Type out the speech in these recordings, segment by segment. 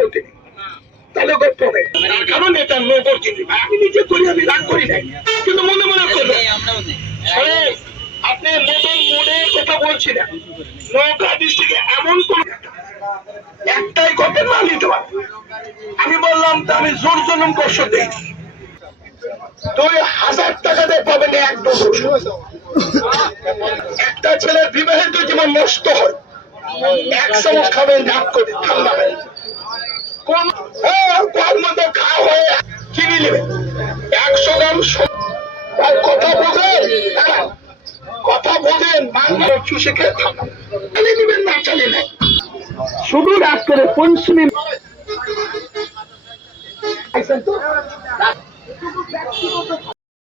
আপত্তি নেই, তাহলে গল্প নেই। কারণ এটা নগর জিনিস, আমি নিজে করি, আমি রাগ করি নাই, কিন্তু মনে মনে করবো আপনি নতুন মোড়ে কথা বলছি না। নৌকা ডিস্ট্রিক্টে এমন কোন একটাই কথা না নিতে পারে। আমি বললাম আমি জোর জুলুম কষ্ট দেই, 2000 টাকা দিয়ে পাবেন এক ডোজ। একটা ছেলের বিবাহিত জীবন নষ্ট হয়, 1 চামচ খাবেন রাগ করে ঠান্ডা হয়, কোন ঘর মতো খাওয়া হয়ে চিনি নেবেন 100 গ্রাম। কথা বোঝেন, কথা বোঝেন, মাংস চুষে খেয়ে ঠান্ডা চালিয়ে নেবেন, না চালিয়ে নেন, শুধু রাগ করে পরিশ্রমী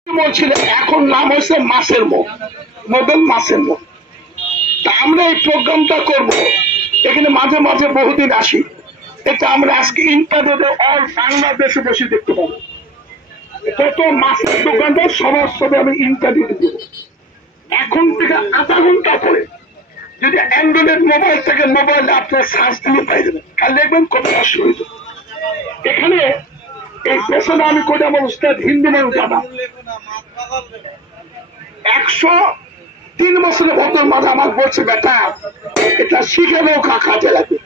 বলছিলেন। এখন নাম হয়েছে মাছের মুখ, মদন মাছের মুখ। তা আমরা এই প্রোগ্রামটা করব, এখানে মাঝে মাঝে বহুদিন আসি। এটা আমরা আজকে ইন্টারনেটে অল বাংলাদেশে বসে দেখতে পাবো। কত মাছের দোকানদার সবার সাথে আমি ইন্টারভিউ দেব। এখন থেকে আধা ঘন্টা পরে যদি অ্যান্ড্রয়েড মোবাইল থেকে মোবাইলে আপনার সার্চ দিয়ে পাই যাবেন, কাল দেখবেন কত অসুবিধা। এখানে এই পেছনে আমি কই আমার উস্তাদ হিন্দু মানুষ দাদা 103 বছরের ভদ্র মাঝে আমার বলছে, বেটা এটা শিখেলেও কাজে লাগবে।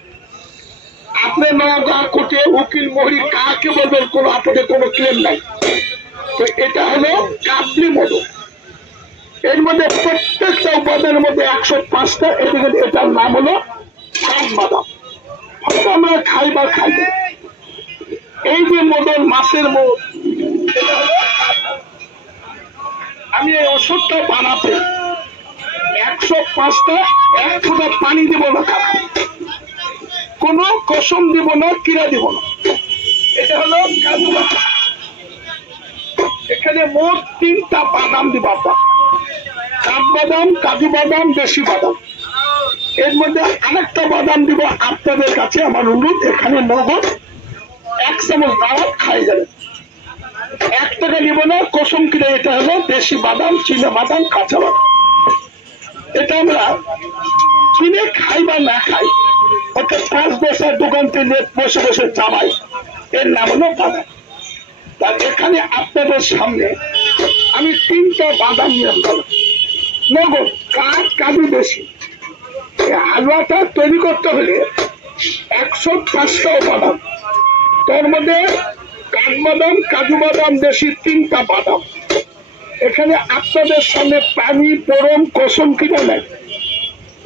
আপনি নওগাঁ কোর্টে উকিল মহরি কাকে বলবেন, কোনো আপনাদের কোনো ক্লেম নাই। তো এটা হলো কাবলি মদক। এর মধ্যে প্রত্যেকটা উপাদানের মধ্যে 105টা, এটার নাম হলো বাদাম। আমরা খাইবার খাইবে। এই যে মদন মাছের মুখ, আমি এই ওষুধটা বানাতে 105টা 1 ফোঁটা পানি দিব না, কোন কসম দিব না, কিরা দিব না। এটা হলো কাজু বাদাম। এখানে মোট 3টা বাদাম দিব, কাঠবাদাম, কাজু বাদাম, দেশি বাদাম। এর মধ্যে আরেকটা বাদাম দিব আপনাদের কাছে আমার অনুরোধ, এখানে নগদ 1 চামচ দাওয়াত খাই যাবে, 1 টাকা নিব না, কসম কিনে। এটা হলো দেশি বাদাম, চীনা বাদাম, কাঁচা বাদাম। এটা আমরা কিনে খাই বা না খাই, অর্থাৎ 5 বছর দোকান থেকে বসে বসে চালাই, এর নাম হলো বাদাম। তার এখানে আপনাদের সামনে আমি 3টা বাদাম নিয়ে গেলাম, নগদ কাঠ, কাজু, দেশি। হালুয়াটা তৈরি করতে হলে 105টা বাদাম, তার মধ্যে কাঠবাদাম, কাজু বাদাম, দেশি 3টা বাদাম। এখানে আপনাদের সামনে পানি, পরম, কসম কিনে নেয়।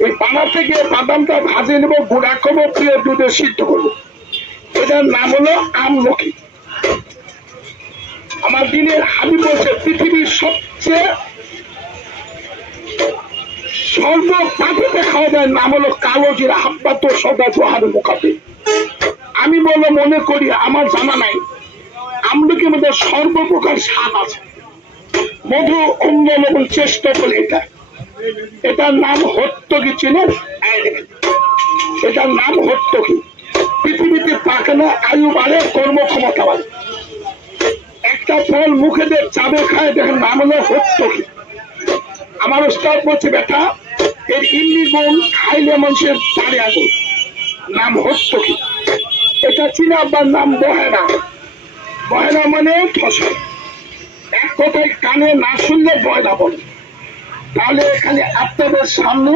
এই বানাতে গিয়ে বাদামটা ভাজে নেব, গুঁড়া করবো, প্রিয় দুধে সিদ্ধ করবো। এটার নাম হলো আমলকি। আমার দিনের হাবি বলছে পৃথিবীর সবচেয়ে সর্বপ্রাকৃতিক খাওয়া যায় নাম হলো কালো জিরা, হাব্বাত সদা জোহার মুখাতে। আমি বলে মনে করি, আমার জানা নাই, আমলকির মধ্যে সর্বপ্রকার স্বাদ আছে। মধু, অঙ্গন এবং চেষ্টা বলে এটা, এটার নাম হত্যকি। চিনেন? এটার নাম হত্যকি। পৃথিবীতে পাকে না, আয়ু বাড়ে, কর্মক্ষমতা বাড়ে। একটা ফল মুখে দিয়ে চাবে খায়, দেখেন নাম হলো হত্যকি। আমার উস্তাদ বলছে, বেটা এর ইন্নি গুণ খাইলে মানুষের পারে আগুন, নাম হত্যকি। এটা চীনা আব্বার নাম বহেনা। বহেনা মানে ফসল। এক কথায় কানে না শুনলে বয়না বলে। তাহলে এখানে আপনাদের সামনে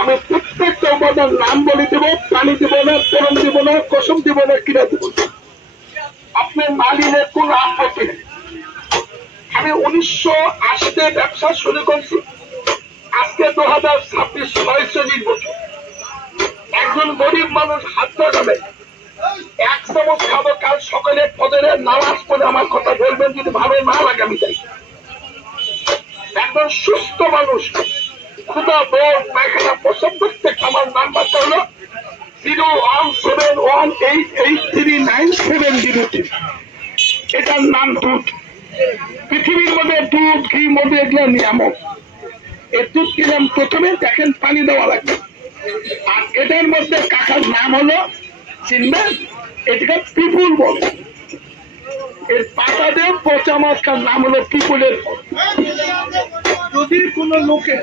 আমি প্রত্যেকটা উপাদান নাম বলে দেবো, পানি দিব না, পরম দিব না, কসম দিব না, কিনা দিব না। আপনার না নিলে কোন আপত্তি নেই। আমি 1980-তে ব্যবসা শুরু করছি, আজকে 2026 46 বছর। একজন গরিব মানুষ হাত লাগাবে, 1 চামচ খাবো, কাল সকালে ফজরে নামাজ পড়ে আমার কথা বলবেন, যদি ভালো না লাগে আমি যাই। একজন সুস্থ মানুষ ক্ষুধা, বল, পায়খানা, প্রসব করতে আমার নাম্বারটা হলো 01718839703। এটার নাম দুধ। পৃথিবীর মধ্যে দুধ, ঘি, মধু এগুলো নিয়ামক। এর দুধ কিলাম প্রথমে, দেখেন পানি দেওয়া লাগবে। আর এটার মধ্যে কাকার নাম হলো, চিনবেন, এটাকে পিপুল বলে। এর পাতা দিয়ে পচা মাছটার নাম হলো পিপুলের ফল। যদি কোনো লোকের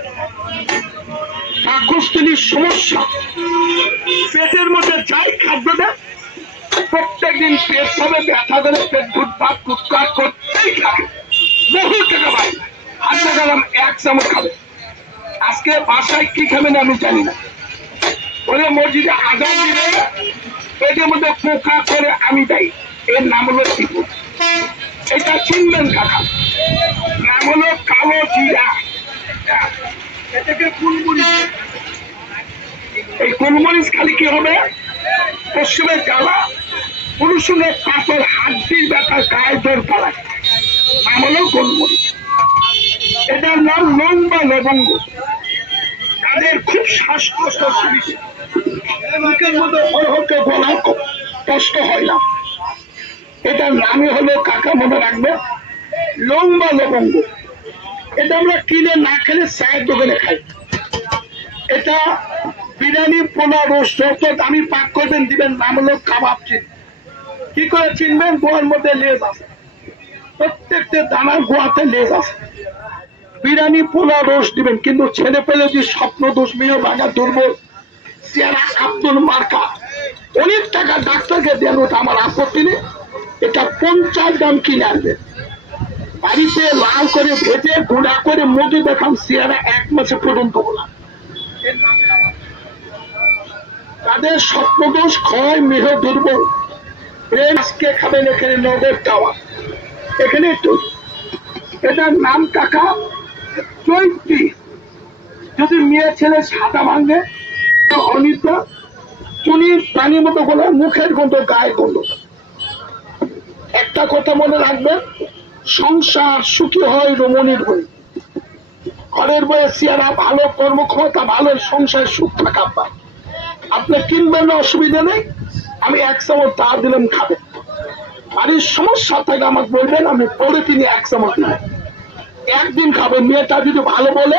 পাকস্থলীর সমস্যা, পেটের মধ্যে যাই খাদ্য দেয়, একদিন পেট হবে ব্যথা করে পেট ফুটপাত ফুটপাত করতেই থাকে, বহু টাকা পাই, হাতে গেলাম 1 চামচ খাবে। আজকে বাসায় কি খাবেন আমি জানি না, বলে মসজিদে আজান দিলে পেটের মধ্যে পোকা করে আমি দেয়, এর নাম হলো টিপু। এটা চিনবেন কাকা, নাম হলো কালো জিরা। এটাকে কুলমরিচ, এই কুলমরিচ খালি কি হবে, পশ্চিমের জ্বালা, পুরুষের পাথর হাড্ডির ব্যথা গায়ে জোর পালায়, নাম হলো গোলমরিচ। এটার নাম লং বা লবঙ্গ। তাদের খুব শ্বাসকষ্ট সুবিধে, মুখের মধ্যে হরহরকে বলা কষ্ট হয় না, এটার নামই হলো কাকা মনে রাখবে লং বা লবঙ্গ। এটা আমরা কিনে না খেলে চায়ের দোকানে খাই। এটা বিরিয়ানি, পোলা, রোস্ট যত দামি পাক করবেন দিবেন, নাম হলো কাবাব চিন। কি করে চিনবেন, গোয়ার মধ্যে লেজ আছে, প্রত্যেকটা দানার গোয়াতে লেজ আছে। বিরিয়ানি, পোলা, রোস্ট দিবেন, কিন্তু ছেলে পেলে যে স্বপ্ন দোষ, মেয়ে ভাঙা, দুর্বল চেহারা, আব্দুল মার্কা, অনেক টাকা ডাক্তারকে দেন, ওটা আমার আপত্তি নেই। এটা 50 গ্রাম কিনে আনবে, বাড়িতে লাল করে ভেজে গুঁড়া করে মধু দেখান, চেহারা 1 মাসে পর্যন্ত বলা। তাদের স্বপ্নদোষ, ক্ষয়, মেহ, দুর্বল, আজকে খাবেন এখানে নগদ টাওয়া, এখানে এটার নাম কাকা চৈত্রী। যদি মেয়ে ছেলে সাদা ভাঙে, অনিতা চুনির পানির মতো বলে, মুখের গন্ধ, গায়ে গন্ধ। একটা কথা মনে রাখবেন, সংসার সুখী হয় রমণীর বই, ঘরের বইয়ে চেহারা ভালো, কর্মক্ষমতা ভালো, সংসার সুখ থাকা পায়। আপনি কিনবেন না, অসুবিধা নেই, আমি 1 চামচ তা দিলাম, খাবেন। বাড়ির সমস্যা থাকে আমাকে বলবেন, আমি পরে তিনি 1 চামচ দিলাম, একদিন খাবেন। মেয়েটা যদি ভালো বলে,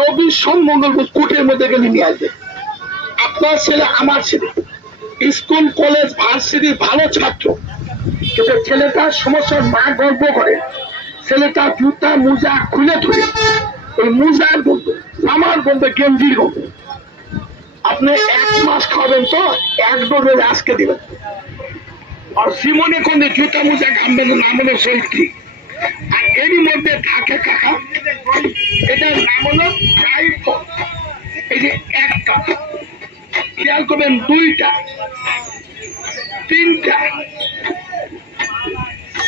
রবি সোম মঙ্গল কোর্টের মধ্যে গেলে নিয়ে আসবে। আপনার ছেলে, আমার ছেলে, স্কুল কলেজ ভার্সিটির ভালো ছাত্র, কিন্তু ছেলেটার সমস্যার মা গল্প করে, ছেলেটা জুতা মোজা খুলে ধরে, ওই মোজার গন্ধ, আমার গন্ধ, গেঞ্জির গন্ধ। আপনি 1 মাস খাবেন তো 1 ডোজ আজকে দিবেন। আর সিমনে কোন জুতা মোজা ঘামবেন, নাম হলো চৈত্রী। আর এরই মধ্যে থাকে কাকা, এটার নাম হলো টাইফয়েড। এই যে একটা খেয়াল করবেন, 2টা 3টা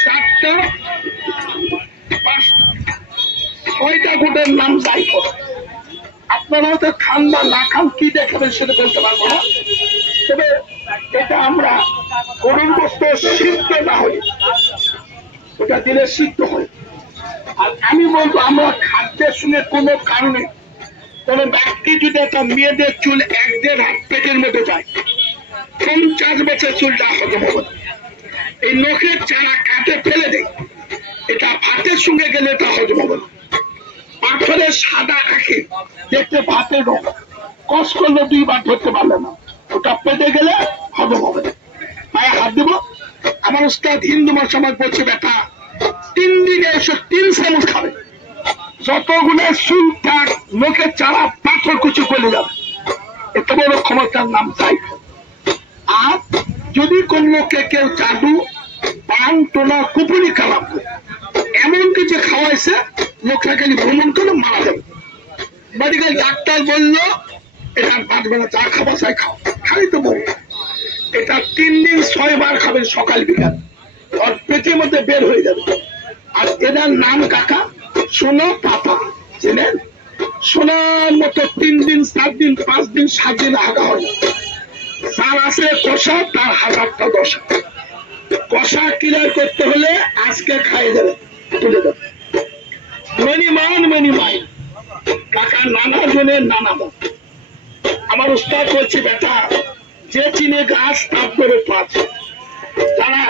4টা 5টা 6টা গুটের নাম টাইফয়েড। আপনারা হয়তো খান বা না খান, কি দেখাবেন সেটা বলতে পারবো না, তবে এটা আমরা গরুর গোস্ত সিদ্ধ না হই, ওটা দিলে সিদ্ধ হয়। আর আমি বলবো, আমরা খাদ্যের সঙ্গে কোনো কারণে কোন ব্যক্তি যদি একটা মেয়েদের চুল 1-1.5 হাত পেটের মধ্যে যায়, 50 বছর চুলটা হজম হবে, এই নখের চারা কাটে ফেলে দেয়, এটা ভাতের সঙ্গে গেলে এটা হজম হবে। পাথরের সাদা আঁখি দেখতে ভাতের রোগ, কষ করলে 2 বার ধরতে পারলে না, ওটা পেটে গেলে হজম হবে না। পায়ে হাত দেবো, আমার উস্তাদ হিন্দু সমাজ বলছে, বেটা 3 দিনে 3 চামচ খাবে, যতগুলো চুল থাক মুখের চারা পাথর কুচু করে যাবে, এত বড় ক্ষমতার নাম চাই। আর যদি কোন লোককে কেউ জাদু, পান, টোনা, কুপুরি কালাম এমন কিছু খাওয়াইছে, লোকটা খালি ভ্রমণ করে মারা যাবে। মেডিকেল ডাক্তার বললো এটা বাঁচবে না, যা খাওয়া চাই খাও, খালি তো বলবো। এটা 3 দিন 6 বার খাবেন, সকাল বিকাল, আর পেটের মধ্যে বের হয়ে যাবে। আর এটার নাম কাকা সোনা পাতা, চেনেন? সোনার মতো 3 দিন 4 দিন 5 দিন 7 দিন হাগা হয় না। যার আছে কষা, তার 1000টা দশা। কষা ক্লিয়ার করতে হলে আজকে খাইয়ে যাবে, তুলে দেবে। মেনি মাইন কাকা, নানা জনের নানা মত। আমার উস্তাদ বলছে, বেটা যে চিনে গাছ তার করে 5, তারা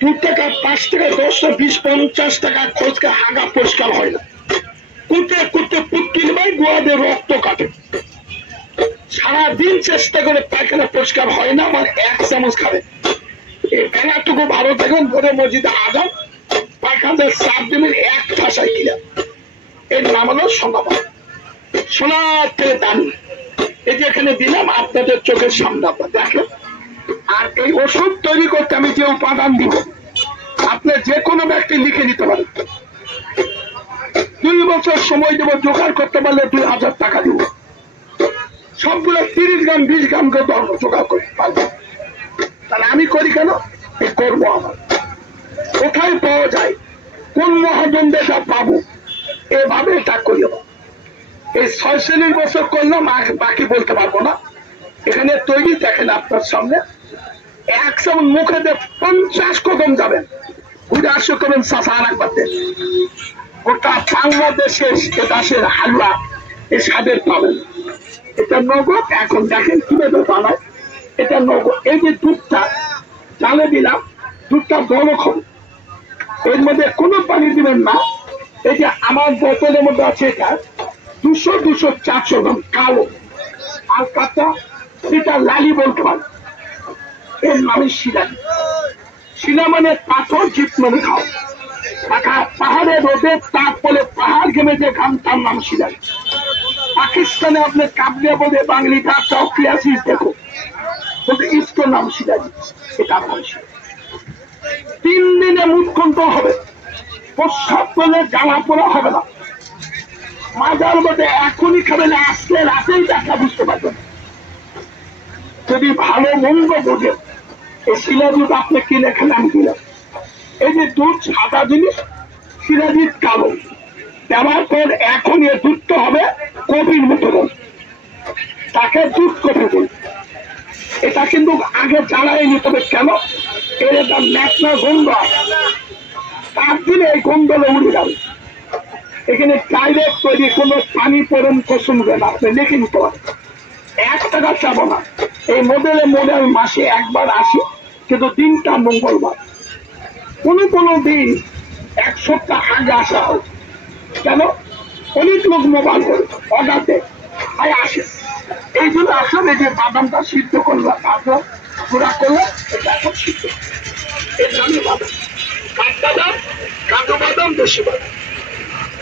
2 টাকা 5 টাকা 10 টাকা 20 50 টাকা খোঁজকে হাগা পরিষ্কার হয় না, কুটে কুটে পুটকিন ভাই গোয়াদের রক্ত কাটে, সারাদিন চেষ্টা করে পায়খানা পরিষ্কার হয় না, আমার 1 চামচ খাবে। এই বেলাটুকু ভালো থাকুন, ভোরে মসজিদে আজান, পায়খানাদের 4 দিনের 1 ঠাসায় কিনা, এর নাম হলো সোনাবা। সোনার থেকে দামি, এই যে এখানে দিলাম আপনাদের চোখের সামনে, আপনার দেখেন আর এই ওষুধ তৈরি করতে আমি যে উপাদান দিব আপনি যে কোনো ব্যক্তি লিখে নিতে পারেন। 2 বছর সময় দেবো, জোগাড় করতে পারলে 2000 টাকা দিব। সবগুলো 30 গ্রাম 20 গ্রাম করে জোগাড় করতে পারবো। তাহলে আমি করি কেন? করবো। আমার কোথায় পাওয়া যায়, কোন মহাজনদের এটা পাবো, এভাবে এটা করি। এই 46 বছর করলাম, বাকি বলতে পারবো না। এখানে তৈরি দেখেন আপনার সামনে, এক চামচ মুখে 50 কদম যাবেন, ঘুরে আসে করবেন চাষা আর একবার দেন। ওটা বাংলাদেশের দেশের হালুয়া এই স্বাদের পাবেন। এটা নগদ। এখন দেখেন কিভাবে বানায়, এটা নগদ। এই যে দুধটা চালে দিলাম, দুধটা বড় হবে, এর মধ্যে কোনো পানি দিবেন না। এই যে আমার বোতলের মধ্যে আছে, এটা 200-400 গ্রাম কালো, আর কাঁচা সেটা লালি বলতে পারে। এর নামে শিলা। শিলা মানে পাথর, জিপ মানে খাও। পাহাড়ে রোদে তাপ বলে পাহাড় ঘেমে যে ঘাম, তার নাম শিলা। পাকিস্তানে আপনি কাবলিয়া বলে বাঙালিটা চৌকিয়াছি দেখো, বলতে ইস্কো নাম শিলাজি। এটা নাম শিলা। 3 দিনে মুখকণ্ঠ হবে, প্রস্রাব করলে জ্বালা পোড়া হবে না। মাজার মধ্যে এখনই খাবেন, আসলে রাতেই দেখা বুঝতে পারবেন। যদি ভালো মন্দ বোঝেন, এই শিলা দুধ আপনি কিনে খেলে আমি কিনে। এই যে দুধ সাদা জিনিস, শিলা দুধ কালো। দেওয়ার পর এখন এ দুধটা হবে কপির মতো, তাকে দুধ কপি বলি। এটা কিন্তু আগে জ্বালাই নিতে হবে। কেন? এর একটা ন্যাকড়া গন্ধ আছে, 4 দিনে এই গন্ধলে উড়ে যাবে। এখানে ডাইরেক্ট তৈরি, কোনো পানি পরম কসুমবে না, আপনি লিখে নিতে পারেন। 1 টাকা চাবো না। এই মডেলে আমি মাসে একবার আসি, কিন্তু দিনটা মঙ্গলবার। কোনো দিন 1 সপ্তাহ আগে আসা হয়। কেন? অনেক লোক মোবাইল করে অর্ডার দেয়, তাই আসে। এই জন্য আসলাম। এই যে বাদামটা সিদ্ধ করলাম, তারপর গুঁড়া করলাম, এটা এখন সিদ্ধ। এর নামে বাদাম, কাঠবাদাম, কাজু বাদাম, দেশি বাদাম।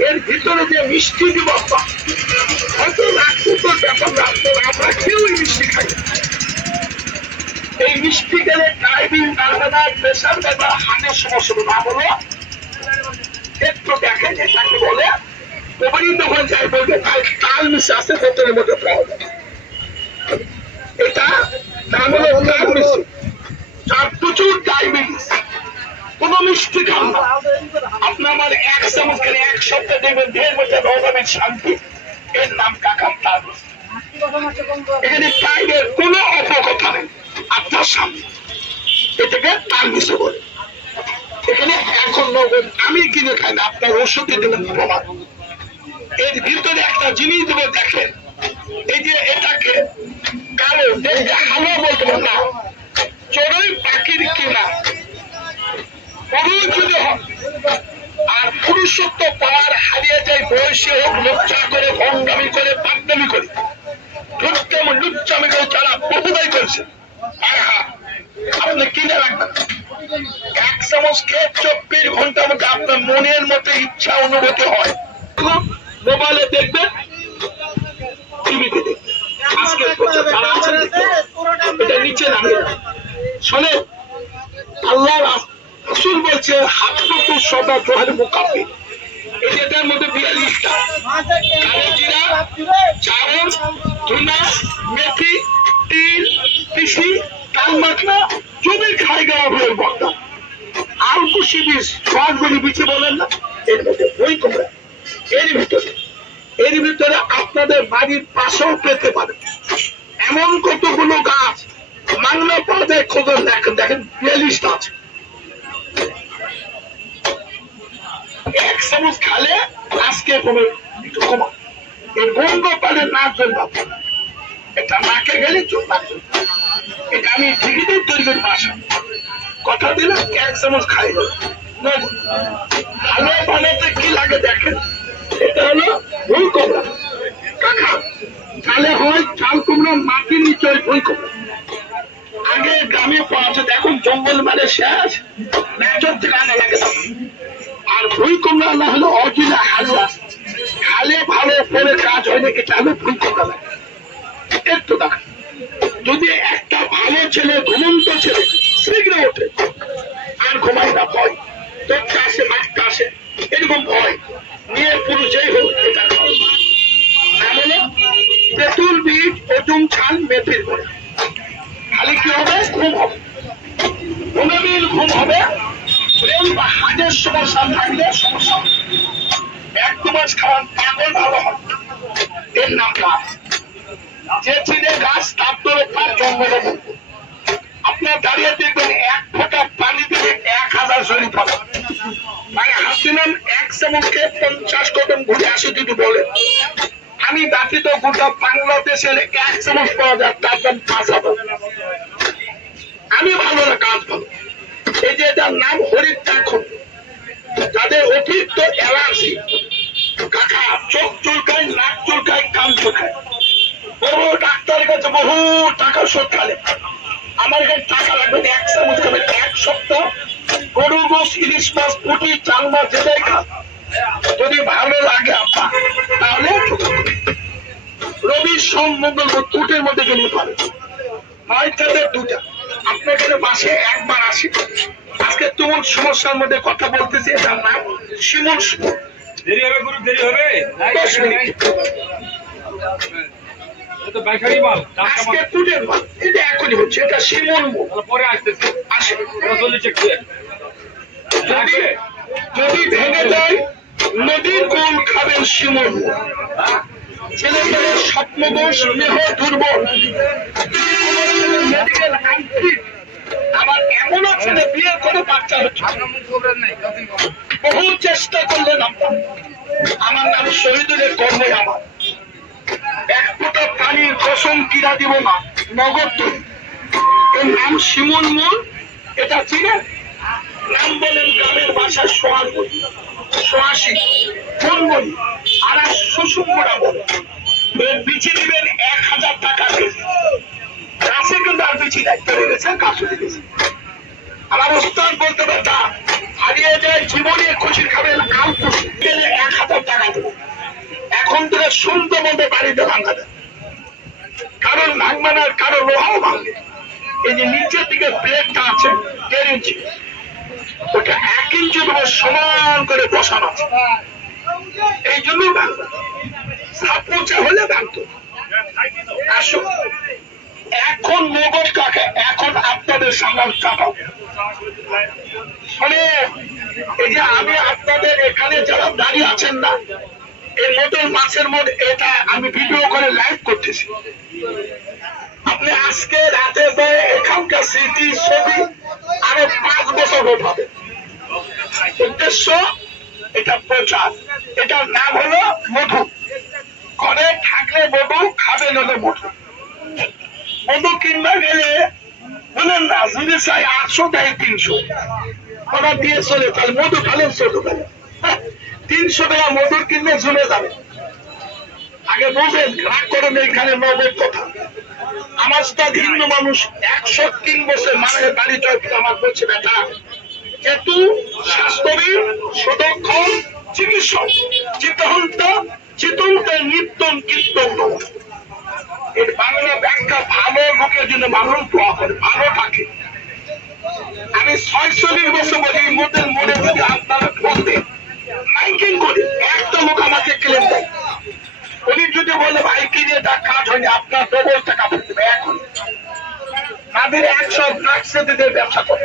এর ভিতরে যে মিষ্টি দিব, হয়তো রাখতো ব্যাপার না, আমরা কেউই মিষ্টি খাই। এই মিষ্টি গেলে ডায়াবেটিস, ডায়াবেটিস, প্রেসার বা হার্টের সমস্যা না বলো। একটু দেখেন এটাকে বলে প্রবলিত হয়ে যায়, বলবে তাল মিশে আছে বোতলের মধ্যে পাওয়া যায়। এটা নাম হলো তাল মিশি, যার প্রচুর ডায়াবেটিস। কোন মিষ্টি খান না। আপনার আমার 1 চামচ খেলে 1 সপ্তাহ দেখবেন দেহের মধ্যে রোগাবেন শান্তি। এর নাম কাকার তাল মিশি। এখানে প্রাইভেট কোনো অপকথা নেই আপনার সামনে, এটাকে তাল মিশে বলে। এখানে এখন নগদ, আমি কিনে খাই না, আপনার ওষুধে দিলেন প্রমাণ। এর ভিতরে একটা জিনিস দেবো, দেখেন। এই যে এটাকে কালো দেখে হালো বলতে না, চড়ুই পাখির কিনা পুরুষ যদি হয়, আর পুরুষত্ব পাওয়ার হারিয়ে যায় বয়সে হোক, লজ্জা করে, ভণ্ডামি করে, বাগদামি করে, লুচ্চামি করে যারা বহুদাই করেছে, আপনি কিনে রাখবেন। 1 চামচ খেয়ে 24 ঘন্টার মধ্যে আপনার মনের মতো ইচ্ছা অনুভূতি হয়। মোবাইলে দেখবেন, টিভিতে দেখবেন। আজকের যারা আছেন এটা নিচে নামিয়ে শোনে। আল্লাহ রাসূল বলছে, হাতটুকু সদা দোহার মুকাফি। এটার মধ্যে 42টা কালো জিরা, চাউল, ধুনা, মেথি, তিল, তিসি, তাল মাখনা, জমি খাই গাওয়া হয়ে বর্তা, আর কুশি বীজ, গাছগুলি বিছে বলেন না, এর মধ্যে বই কমরা। এর ভিতরে আপনাদের বাড়ির পাশেও পেতে পারে এমন কতগুলো গাছ মাংনা পাওয়া যায়, খোঁজেন। দেখেন 42টা আছে। 1 চামচ খালে আজকে কোনো একটু কমা। এর গন্ধ পালে নাক জ্বলবে, এটা নাকে গেলে চোখ নাক জ্বলবে। এটা আমি ঠিকই তৈরি করি বাসা, কথা দিলাম। 1 চামচ খাই গেল। ভালো বানাতে কি লাগে দেখেন। এটা হলো ভুল কুমড়া। কাকা চালে হয় চাল কুমড়া, মাটির নিচে হয় ভুল কুমড়া। আগে গ্রামে পাওয়া যেত, এখন জঙ্গল মানে শেষ, নেচর থেকে আনা লাগে। আর ভুল কুমড়া আল্লাহ হলো অজিলা হালুয়া, খালে ভালো করে কাজ হয় না, এটা হলো ভুল কুমড়া লাগে। একটু দেখা যদি একটা ভালো ছেলে, ঘুমন্ত ছেলে শীঘ্র ওঠে আর ঘুমাই না, ভয় তোরটা আসে, মাছটা আসে, এরকম ভয় নিয়ে পুরুষ যেই হোক এটা খাওয়া। তাহলে তেঁতুল বীজ, অজুম ছাল, মেথির করে খালি কি হবে? ঘুম হবে, ঘুমেবিল ঘুম হবে। ব্রেন বা হার্টের সমস্যা থাকলে সমস্যা হবে, 1-2 মাস খাওয়ান, পাগল ভালো হবে। এর নাম লাভ। যে চিনে গাছ তার তোর তার জন্মটা বলবো। আপনার দাঁড়িয়ে দেখবেন 1 ফোঁটা পানি দিয়ে 1000 শরীর পাবে। মানে হাত দিলাম 1 চামচকে 50 কদম ঘুরে আসে যদি বলে। আমি ব্যতীত গোটা বাংলাদেশের 1 চামচ পাওয়া যায়, তার দাম 5000। আমি ভালো না, কাজ ভালো। এই যে এটার নাম হরিদ্রাক্ষ। যাদের অতিরিক্ত অ্যালার্জি, কাকা চোখ চুলকায়, নাক চুলকায়, কান চুলকায়, বড় ডাক্তারের কাছে বহু টাকা শোধ খালে। আমার কাছে টাকা লাগবে না, 1 চামচ খাবেন 1 সপ্তাহ। গরু গোস, ইলিশ মাছ, পুঁটি, চাল মাছ যেটাই খান, যদি ভালো লাগে আপনার তাহলে রবি, সোম, মঙ্গল তুটের মধ্যে গেলে পারে। নয়টাতে 2টা। আপনার কাছে মাসে 1 বার আসি। আজকে তুমুল সমস্যার মধ্যে কথা বলতেছি, এটার নাম শিমুল। দেরি হবে গুরু, দেরি হবে। 10 মিনিট। তো বাইকারি মাল, আজকে তুটের মাল, এটা এখনই হচ্ছে, এটা শিমুল পরে আসতেছে। আসে। চল্লিশ চেক যদি ভেঙে যায় নদীর কোল খাবেন শিমুল। ছেলে মেয়ের স্বপ্নদোষ, স্নেহ দুর্বল, মেডিকেল আনফিট, আবার এমনও ছেলে বিয়ে করে বাচ্চা হচ্ছে। বহু চেষ্টা করলেন আপনার। আমার নাম শহীদুলের কর্মে আমার 1 ফোঁটা পানির কসম কিনা দিব না, নগদ দুধ। এর নাম শিমুল মূল। এটা চিনেন? নাম বলেন গ্রামের ভাষায় সোহাগী, সোহাসী, ফুলমণি, আর সুষুম্বরা বলে। এর বিচি দিবেন 1000 টাকা কেজি। গাছে কিন্তু আর বিচি নাই, চলে গেছে, গাছ উঠে গেছে। আমার উস্তাদ বলতে বেটা হারিয়ে যায় জীবনে খুশি খাবেন, আম খুশি গেলে 1000 টাকা দেবো। এখন থেকে সুন্দর মধ্যে বাড়িতে ভাঙা দেয়, কারণ ভাঙবে না, কারো লোহাও ভাঙবে। এই যে নিচের দিকে প্লেটটা আছে 1.5 ইঞ্চি, ওটা 1 ইঞ্চি ধরে সমান করে বসানো আছে, এই জন্যই ভাঙবে। সাপ মোচা হলে ভাঙতো। আসো এখন নগদ কাকে, এখন আপনাদের সামনে চাপাও। মানে এই যে আমি আপনাদের এখানে যারা দাঁড়িয়ে আছেন না, এই মোটর মাছের মধ্যে এটা আমি ভিডিও করে লাইভ করতেছি। আপনি আজকে রাতে এখানকার স্মৃতি ছবি আরো 5 বছর হবে। উদ্দেশ্য এটা প্রচার। এটার নাম হলো মধু। ঘরে থাকলে মধু, খাবে হলে মধু। মধু কিনবা গেলে বলেন না, যদি চাই 800 দেয় 300 ওরা দিয়ে চলে, তাহলে মধু খালেন ছোট খালেন 300 টাকা মধু কিনলে চলে যাবে। আগে বুঝেন, রাগ করেন, এইখানে নগদ কথা। আমার স্টার হিন্দু মানুষ 103 বছর মায়ের বাড়ি জয় আমার বলছে বেটা যেহেতু স্বাস্থ্যবীর, সুদক্ষ, চিকিৎসক, চিতহন্ত, চিতন্ত, নিত্যম, কীর্তন। এর বাংলা ব্যাখ্যা ভালো লোকের জন্য মানুষ দোয়া করে, ভালো থাকে। আমি 46 বছর বলি, মোদের মনে যদি আপনারা বলতে মাইকিং করি, একটা লোক আমাকে ক্লেম দেয়। উনি যদি বলে ভাই কিনে তা কাজ হয়নি, আপনার ডবল টাকা ফেলতে হবে এখন। তাদের 100 ড্রাগসের ব্যবসা করে।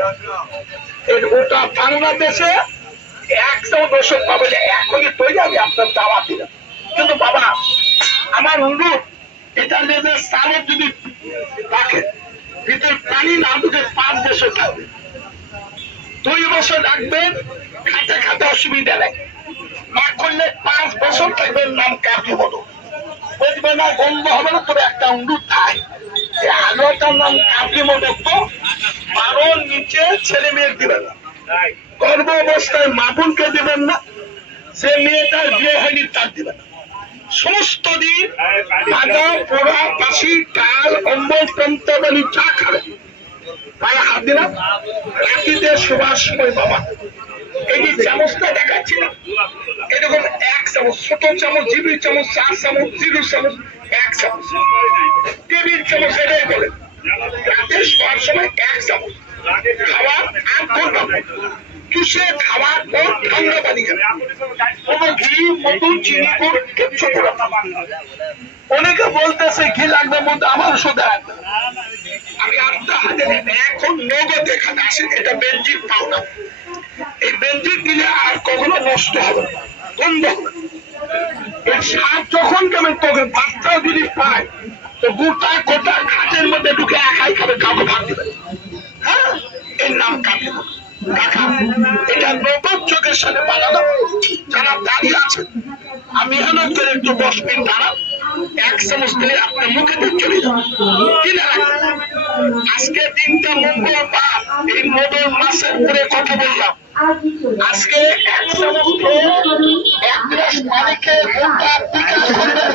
এর ওটা বাংলাদেশে 100 দশক পাবে, এখনই তৈরি আমি আপনার দাওয়া দিলাম। কিন্তু বাবা আমার অনুরোধ, এটা লেজের সালে যদি রাখে ভিতরে পানি না ঢুকে 5 বছর থাকবে, 2 বছর রাখবেন, খাতে খাতে অসুবিধা নেই। না করলে 5 বছর থাকবেন, নাম কাপি হলো বুঝবে না, গন্ধ হবে না। তবে একটা অনুরোধ থাকে, আলোটার নাম কাপি মদক্ত, 12 নিচে ছেলে মেয়ে দিবেন না, গর্ভ অবস্থায় মাপুনকে দিবেন না, সে মেয়েটার বিয়ে হয়নি তার দিবেন না। সমস্ত দিন ভাজা, পোড়া, কাশি, কাল, অম্বল, পন্তবালি চা খাবেন। তাই হাত দিলাম রাত্রিতে শোবার সময় বাবা এই যে চামচটা দেখাচ্ছি না, এরকম 1 চামচ, ছোট চামচ, জিবির চামচ, 4 চামচ, জিরুর চামচ, 1 চামচ, টিভির চামচ এটাই বলে, রাতে শোয়ার সময় 1 চামচ খাওয়ার 8 ঘন্টা পর। কিসে খাওয়ার পর ঠান্ডা পানি খাবে, কোনো ঘি মধু চিনি গুড় কিচ্ছু দেবে না। অনেকে বলতেছে ঘি লাগবে মধ্যে, আমার সোজা আমি আপনার হাতে এখন নগদ এখানে আসেন, এটা বেঞ্জিন পাউডার। এই বেঞ্জিন দিলে আর কখনো নষ্ট হবে না, গন্ধ হবে না। এর স্বাদ যখন কেমন তোকে বাচ্চা যদি পায় তো গোটা গোটা খাটের মধ্যে ঢুকে একাই খাবে, কাউকে ভাগ দিবে। হ্যাঁ, এর নাম কাকে কাকা। এটা নগদ চোখের সাথে বানানো। যারা দাঁড়িয়ে আছেন আমি মেহনত করে একটু 10 মিনিট দাঁড়ান, 1 চামচ দিলে আপনার মুখে দিয়ে চলে যাবে। কিনে রাখবেন। আজকে দিনটা মঙ্গলবার, এই মদন মাসের পরে কথা বললাম। আজকে 1 চামচ খেয়ে 1 গ্লাস পানি খেয়ে মুখটা বিকাশ করবেন,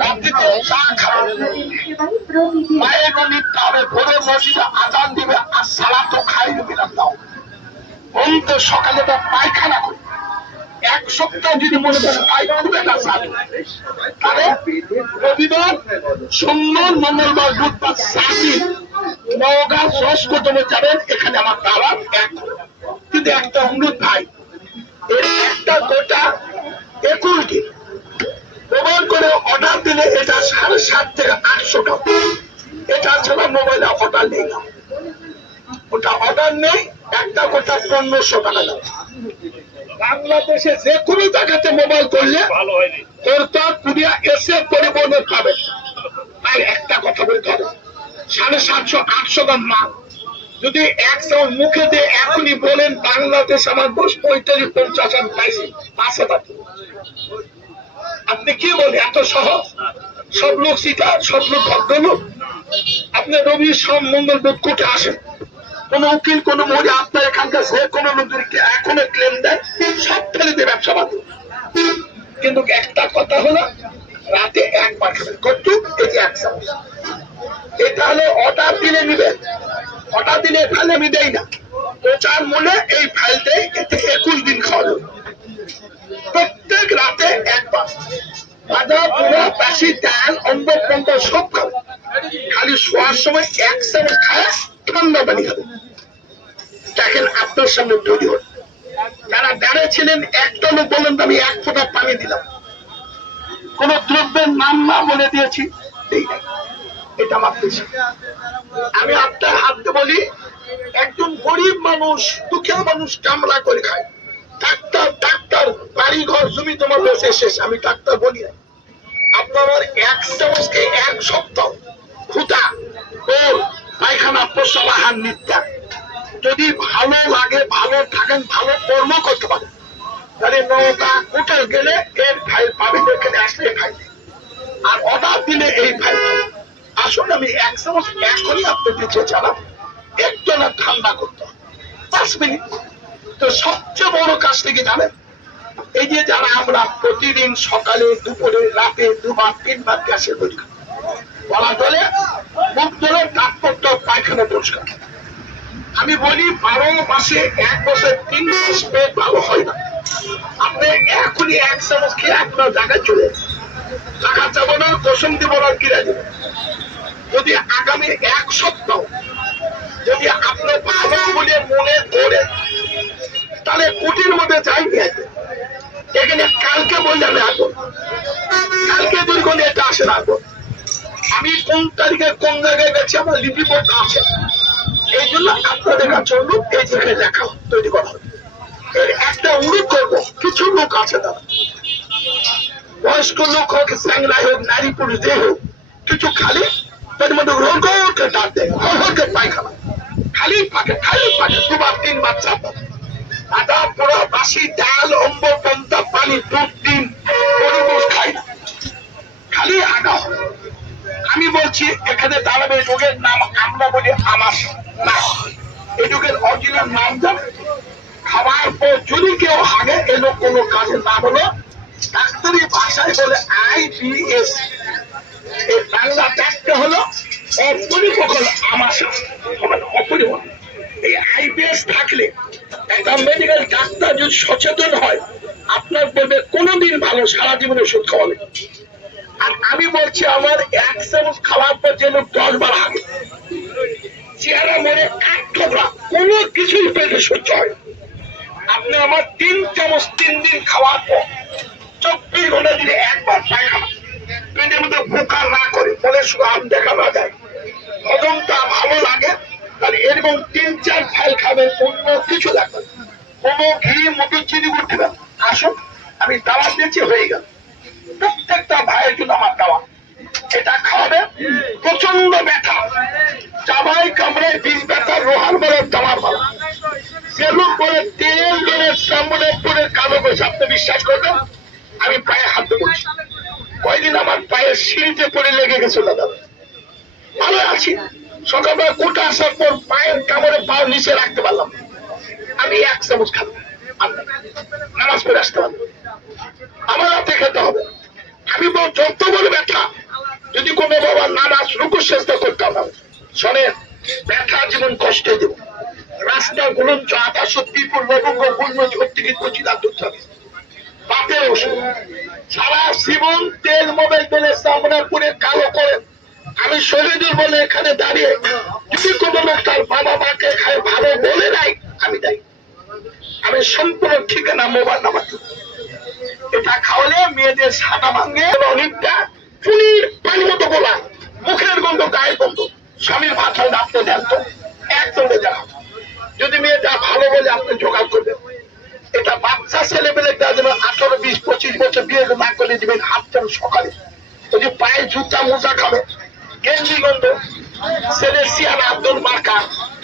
রাত্রিতে চা খাবেন, মায়ের নিতে হবে, ভোরে মসজিদে আজান দিবে, আর সালাত তো খাই দিলাম দাও বলতে সকালে তো পায়খানা করি। 1 সপ্তাহ যদি মনে করেন ভাই খুবে না সাথে, তাহলে রবিবার সোমবার মঙ্গলবার বুধবার 4 দিন নওগাঁ সস কদমে যাবেন, এখানে আমার দাওয়াত 1। কিন্তু একটা অনুরোধ ভাই, এর একটা গোটা 21 দিন মোবাইল করে অর্ডার দিলে এটা 750 থেকে 800 টাকা। এটা ছাড়া মোবাইলে অর্ডার নেই না, ওটা অর্ডার নেই, একটা গোটা 1500 টাকা দাম। বাংলাদেশে যে কোনো জায়গাতে মোবাইল করলে তোর তো পুরিয়া এসে পরিবহনে পাবে। তাই একটা কথা বলতে হবে, 750-800 দাম মাল যদি 1 চামচ মুখে দিয়ে এখনই বলেন বাংলাদেশ আমার 45-50 পাইছি 5,000। আপনি কি বলেন এত সহজ? সব লোক শিকার, সব লোক ভদ্রলোক। আপনি রবি সোম মঙ্গল বুধ কোর্টে আসেন, কোন উকিল কোন মহিলা আপনার এখানকার যে কোনো লোকদেরকে এখনো ক্লেম দেয়, সব ফেলে দিয়ে ব্যবসা বাদ। কিন্তু একটা কথা হলো রাতে 1 বার খাবেন, কত? এই যে 1 চামচ। এটা হলো অর্ডার দিলে নিবেন, অর্ডার দিলে ফাইল আমি দেই না, প্রচার মূল্যে এই ফাইল দেয়। এতে 21 দিন খাওয়ালো, প্রত্যেক রাতে 1 বার। ভাজা পোড়া বাসি ডাল অম্বল পন্থ সব খাবে, খালি শোয়ার সময় 1 চামচ খায় ঠান্ডা পানি খাবে। দেখেন আপনার সামনে তৈরি হল। যারা দাঁড়িয়ে ছিলেন একটা লোক বলেন আমি 1 ফোঁটা পানি দিলাম, কোন দ্রব্যের নাম না বলে দিয়েছি, এটা মাপতেছি। আমি আপনার হাতে বলি, একজন গরিব মানুষ দুঃখের মানুষ কামলা করে খায়, ডাক্তার ডাক্তার বাড়ি ঘর জমি তোমার বসে শেষ, আমি ডাক্তার বলি না। আপনার 1 চামচকে 1 সপ্তাহ খুদা ওর পায়খানা প্রসবাহার নিত্যা যদি ভালো লাগে, ভালো থাকেন, ভালো কর্ম করতে পারেন, তাহলে নৌকা কোর্টে গেলে এর ফাইল পাবেন, এখানে আসলে ফাইল, আর অর্ডার দিলে এই ফাইল পাবেন। আসলে আমি 1 চামচ এখনই আপনি দিতে চালাম, একটু না ঠান্ডা করতে 5 মিনিট। তো সবচেয়ে বড় কাজ থেকে জানেন, এই যে যারা আমরা প্রতিদিন সকালে দুপুরে রাতে 2 বার 3 বার গ্যাসের পরীক্ষা বলা চলে, মুখ ধরে তাৎপর্য পায়খানা পরিষ্কার। আমি বলি 12 মাসে 1 বছর 3 মাস পেট ভালো হয় না। আপনি এখনই 1 চামচ খেয়ে আপনার জায়গায় চলে টাকা চাবো না, কসম দিব না, কিনে দেবো। যদি আগামী 1 সপ্তাহ যদি আপনার ভালো বলে মনে করে, তাহলে কোটির মধ্যে যাইনি। এখানে কালকে বললে আমি আসবো, কালকে যদি কোনো এটা আসে না আসবো। আমি কোন তারিখে কোন জায়গায় গেছি আমার লিপিবদ্ধ আছে, এই জন্য আপনাদের কাছে অনুরোধ, এই জায়গায় লেখা তৈরি করা হবে। এর একটা অনুরোধ করবো, কিছু লোক আছে তারা বয়স্ক লোক হোক, স্যাংরা হোক, নারী পুরুষ যে হোক, কিছু খালি তার মধ্যে রোগকে ডাক দেয়, হরকে পায়খানা খালি পাকে 2 বার 3 বার 4 বার। আদা পোড়া বাসি ডাল অম্বল পন্থা পানি দুধ ডিম পরিবেশ খাই না, খালি আগা হয়। আমি বলছি এখানে দাঁড়াবে রোগের নাম আমরা বলি আমার না, এই রোগের অরিজিনাল নাম জানে। খাওয়ার পর যদি কেউ হাগে, এলো কোনো কাজের নাম হলো ডাক্তারি ভাষায় বলে IBS। এই বাংলা ডাক্তার হলো অপরিপক্ক আমাশা, অপরিপক্ক। এই IBS থাকলে একটা মেডিকেল ডাক্তার যদি সচেতন হয়, আপনার বলবে কোনোদিন ভালো, সারা জীবনে ওষুধ খাওয়াবে। আর আমি বলছি আমার 1 চামচ খাওয়ার পর যে লোক 10 বার হাগে, চেহারা মনে কাঠঠোকরা, কোনো কিছুই পেটে সহ্য হয়। আপনি আমার 3 চামচ 3 দিন খাওয়ার পর 24 ঘন্টা দিলে একবার পায়খানা পেটের মধ্যে বোকা না করে, মনে শুধু আম দেখা না যায়, হজমটা ভালো লাগে, তাহলে এরকম 3-4 ফাইল খাবেন, অন্য কিছু লাগবে না। কোনো ঘি মটর চিনি করতে না। আসুন, আমি দাওয়া দিয়েছি, হয়ে গেল। প্রত্যেকটা ভাইয়ের জন্য আমার দাওয়া, এটা খাওয়াবে। প্রচন্ড ব্যথা, চাবাই কামড়ায় বিষ ব্যথা, রোহার বলে দামার বলা, সেলুক বলে তেল বলে চামড়ে পরে কালো বসে। আপনি বিশ্বাস করবেন, আমি পায়ে হাত করছি, কয়দিন আমার পায়ে সিঁড়িতে পড়ে লেগে গেছিল দাদা। ভালো আছি, সকালবেলা কোটা আসার পর পায়ের কামড়ে পা নিচে রাখতে পারলাম। আমি 1 চামচ খাবো, নামাজ পড়ে আসতে পারবো, আমার হাতে খেতে হবে। আমি যত বড় ব্যথা, যদি কোনো বাবা নামাজ রুকু সেজদা করতে হবে, শোনেন, ব্যথা জীবন কষ্টে দেব। রাস্তা গুলঞ্চ, আদা, সত্যিপুর, লবঙ্গ, গুল্ম, ঝর্তিকে কচিলা ধরতে হবে। বাতের ওষুধ, সারা জীবন তেল মোবাইল তেলে চামড়া পুরে কালো করে। আমি শহীদুল বলে এখানে দাঁড়িয়ে, যদি কোনো লোক তার বাবা মাকে খায় ভালো বলে নাই, আমি দায়ী। আমি সম্পূর্ণ ঠিকানা মোবাইল নাম্বার, এটা খাওয়ালে মেয়েদের সাদা ভাঙে, অনেকটা চুনির পানি মতো গোলা, মুখের গন্ধ, গায়ের গন্ধ। স্বামীর মাথায় আপনি দেন তো, একদম দেখা। যদি মেয়েটা ভালো বলে আপনি জোগাড় করবেন, এটা বাচ্চা ছেলে পেলে দেওয়া যাবে। 18, 20, 25 বছর বিয়ে না করে দিবেন, হাফটার সকালে যদি পায়ে জুতা মোজা খাবে, গেঞ্জি গন্ধ, ছেলে সিয়ানা আব্দুল মার্কা,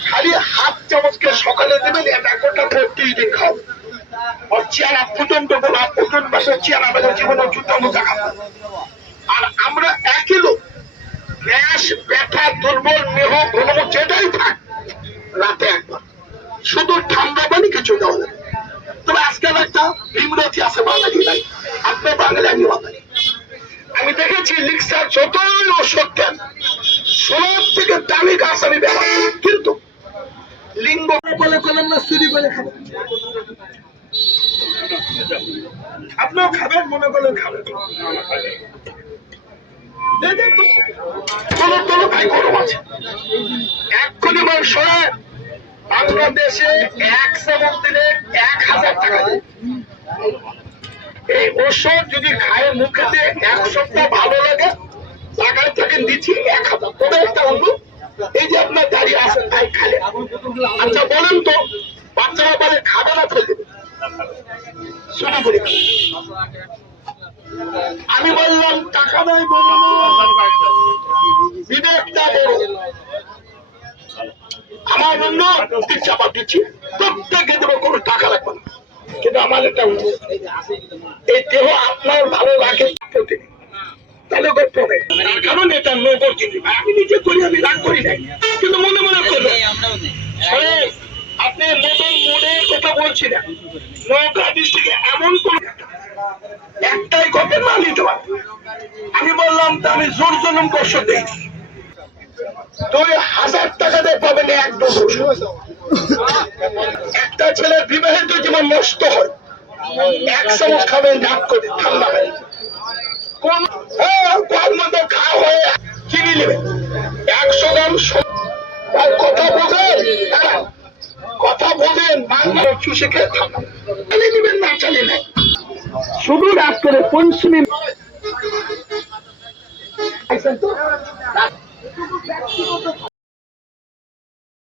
খালি হাফ চামচকে সকালে দেবেন, এটা গোটা 30 দিন খাও। আর চেয়ারা ফুটন্ত গোলা, ফুটন বাসের চেয়ারা বেলা জীবনে জুতা মোজা খাবে। আর আমরা 1 কিলো গ্যাস, ব্যথা, দুর্বল, মেহ, ঘনম যেটাই থাক, রাতে একবার শুধু ঠান্ডা পানি কিছু দেওয়া যাবে। তবে আজকাল একটা বিমরতি আছে, বাঙালি নাই, আপনি বাঙালি, আমি বাঙালি। আমি দেখেছি লিক্সার যতই ওষুধ দেন, সব থেকে দামি গাছ আমি ব্যবহার করি, কিন্তু লিঙ্গ বলে করেন না, চুরি করে খাবেন। আপনিও খাবেন, মনে করলেন খাবেন। ভাই গরম আছে, এক্ষুনি মানুষ বাংলাদেশে 1 চামচ দিলে 1000 টাকা দেয়। এই ওষুধ যদি খায় মুখেতে 1 সপ্তাহ ভালো লাগে, লাগাই থাকেন দিচ্ছি 1000। তবে একটা বন্ধু, এই যে আপনার দাঁড়িয়ে আছেন, তাই খালে। আচ্ছা বলেন তো, বাচ্চারা বলে খাবে না, ফেলে দেবে, শুরু করে। আমি বললাম টাকা নয়, বিবেকটা বড়। আমার জন্য চাপা দিচ্ছি, প্রত্যেকে দেবো, কোনো টাকা লাগবে না। কিন্তু আমার একটা অনুরোধ, এই দেহ আপনার ভালো লাগে তাহলে করতে হবে, কারণ এটা নগর জিনিস। আমি নিজে করি, আমি রাগ করি নাই, কিন্তু মনে মনে করবো। আপনি নতুন মোড়ের কথা বলছি না, নৌকা ডিস্ট্রিক্টে এমন কোন একটাই কথা না নিতে পারে। আমি বললাম আমি জোর জলম কষ্ট দিই, 2000 টাকা দিয়ে পাবেন 1 ডোজ ওষুধ। একটা ছেলে বিবাহিত জীবন নষ্ট হয়, 1 চামচ খাবেন, রাগ করে ঠান্ডা হয়। কোন মতো খাওয়া হয়ে চিনি নেবেন 100 গ্রাম। কথা বোঝেন, কথা বোঝেন, বাংলা চুষে খেয়ে ঠান্ডা চালিয়ে নেবেন, না চালিয়ে নেন। শুধু রাগ করে পরিশ্রমী